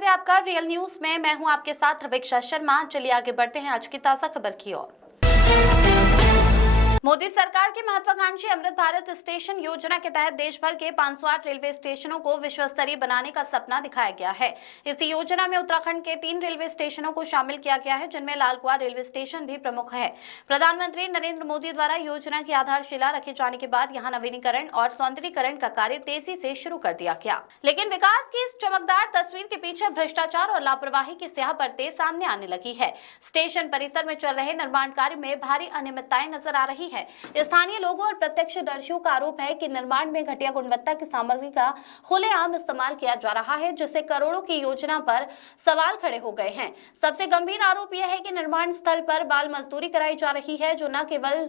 स्वागत है आपका रियल न्यूज में। मैं हूं आपके साथ रवीक्षा शर्मा। चलिए आगे बढ़ते हैं आज की ताजा खबर की ओर। मोदी सरकार की महत्वाकांक्षी अमृत भारत स्टेशन योजना के तहत देश भर के 508 रेलवे स्टेशनों को विश्व स्तरीय बनाने का सपना दिखाया गया है। इस योजना में उत्तराखंड के 3 रेलवे स्टेशनों को शामिल किया गया है, जिनमें लालकुआं रेलवे स्टेशन भी प्रमुख है। प्रधानमंत्री नरेंद्र मोदी द्वारा योजना की आधारशिला रखे जाने के बाद यहां नवीनीकरण और सौंदर्यीकरण का कार्य तेजी से शुरू कर दिया गया। लेकिन विकास की इस चमकदार तस्वीर के पीछे भ्रष्टाचार और लापरवाही की स्याह परतें सामने आने लगी है। स्टेशन परिसर में चल रहे निर्माण कार्य में भारी अनियमितताएं नजर आ रही है। स्थानीय लोगों और प्रत्यक्षदर्शियों का आरोप है कि निर्माण में घटिया गुणवत्ता की सामग्री का खुलेआम इस्तेमाल किया जा रहा है, जिससे करोड़ों की योजना पर सवाल खड़े हो गए हैं। सबसे गंभीर आरोप यह है कि निर्माण स्थल पर बाल मजदूरी कराई जा रही है, जो न केवल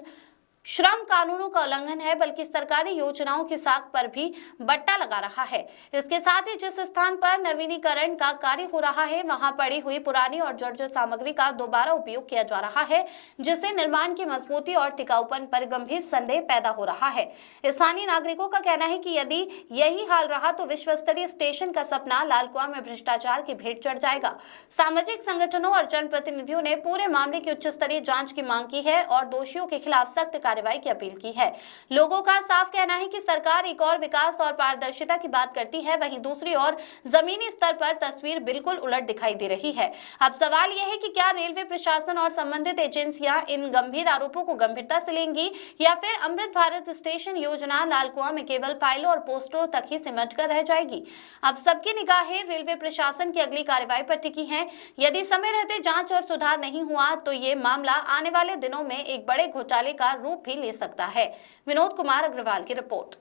श्रम कानूनों का उल्लंघन है बल्कि सरकारी योजनाओं की साख पर भी बट्टा लगा रहा है। इसके साथ ही जिस स्थान पर नवीनीकरण का कार्य हो रहा है, वहां पड़ी हुई पुरानी और जर्जर सामग्री का दोबारा उपयोग किया जा रहा है, जिससे निर्माण की मजबूती और टिकाऊपन पर गंभीर संदेह पैदा हो रहा है। स्थानीय नागरिकों का कहना है कि यदि यही हाल रहा तो विश्व स्तरीय स्टेशन का सपना लालकुआं में भ्रष्टाचार की भेंट चढ़ जाएगा। सामाजिक संगठनों और जनप्रतिनिधियों ने पूरे मामले की उच्च स्तरीय जांच की मांग की है और दोषियों के खिलाफ सख्त कार्रवाई की अपील की है। लोगों का साफ कहना है कि सरकार एक और विकास और पारदर्शिता की बात करती है, वहीं दूसरी ओर जमीनी स्तर पर तस्वीर बिल्कुल उलट दिखाई दे रही है। अब सवाल यह है कि क्या रेलवे प्रशासन और संबंधित एजेंसियां इन गंभीर आरोपों को गंभीरता से लेंगी या फिर अमृत भारत स्टेशन योजना लालकुआं में केवल फाइलों और पोस्टरों तक ही सिमट कर रह जाएगी। अब सबकी निगाहें रेलवे प्रशासन की अगली कार्रवाई पर टिकी हैं। यदि समय रहते जांच और सुधार नहीं हुआ तो ये मामला आने वाले दिनों में एक बड़े घोटाले का रूप भी ले सकता है। विनोद कुमार अग्रवाल की रिपोर्ट।